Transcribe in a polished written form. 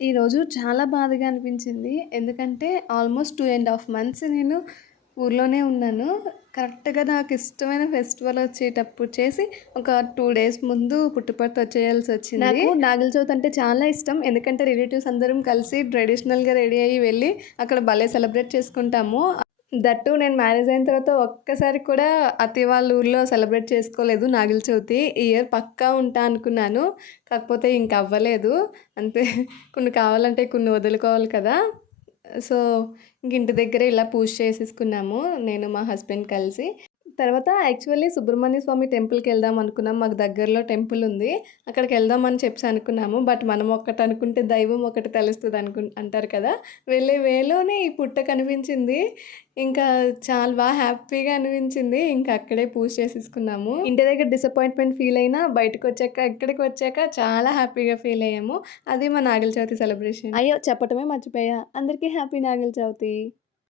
ఈరోజు చాలా బాధగా అనిపించింది. ఎందుకంటే ఆల్మోస్ట్ 2 మంత్స్ నేను ఊర్లోనే ఉన్నాను. కరెక్ట్‌గా నాకిష్టమైన ఫెస్టివల్ వచ్చేటప్పుడు చేసి ఒక 2 డేస్ ముందు పుట్టుపర్తి వచ్చేయాల్సొచ్చింది. నాకు నాగుల చవితి అంటే చాలా ఇష్టం. ఎందుకంటే రిలేటివ్స్ అందరం కలిసి ట్రెడిషనల్‌గా రెడీ అయ్యి వెళ్ళి అక్కడ భలే సెలబ్రేట్ చేసుకుంటాము. దట్ టూ నేను మ్యారేజ్ అయిన తర్వాత ఒక్కసారి కూడా అత్తయ్య వాళ్ళ ఊర్లో సెలబ్రేట్ చేసుకోలేదు నాగుల చవితి. ఈ ఇయర్ పక్కా ఉంటా అనుకున్నాను. కాకపోతే ఇంక అవ్వలేదు. అంతే. కొన్ని కావాలంటే కొన్ని వదులుకోవాలి కదా! సో, ఇంక ఇంటి దగ్గరే ఇలా పూజ చేసేసుకున్నాము. నేను మా హస్బెండ్ కలిసి. తర్వాత యాక్చువల్లీ సుబ్రహ్మణ్య స్వామి టెంపుల్‌కెళ్దాం అనుకున్నాం. మాకు దగ్గరలో టెంపుల్ ఉంది. అక్కడికెళ్దామని చెప్పేసి అనుకున్నాము. బట్ మనం ఒకటి అనుకుంటే దైవం ఒకటి తలుస్తది అంటారు కదా! వెళ్ళే వేలోనే ఈ పుట్ట కనిపించింది. ఇంకా చాలా హ్యాపీగా అనిపించింది. ఇంకా అక్కడే పూజ చేసేసుకున్నాము. ఇంటి దగ్గర డిసప్పాయింట్‌మెంట్ ఫీల్ అయినా బయటకొచ్చాక ఇక్కడికి వచ్చాక చాలా హ్యాపీగా ఫీల్ అయ్యాము. అది మా నాగుల చవితి సెలబ్రేషన్. అయ్యో! చెప్పటమే మర్చిపోయా. అందరికీ హ్యాపీ నాగుల చవితి.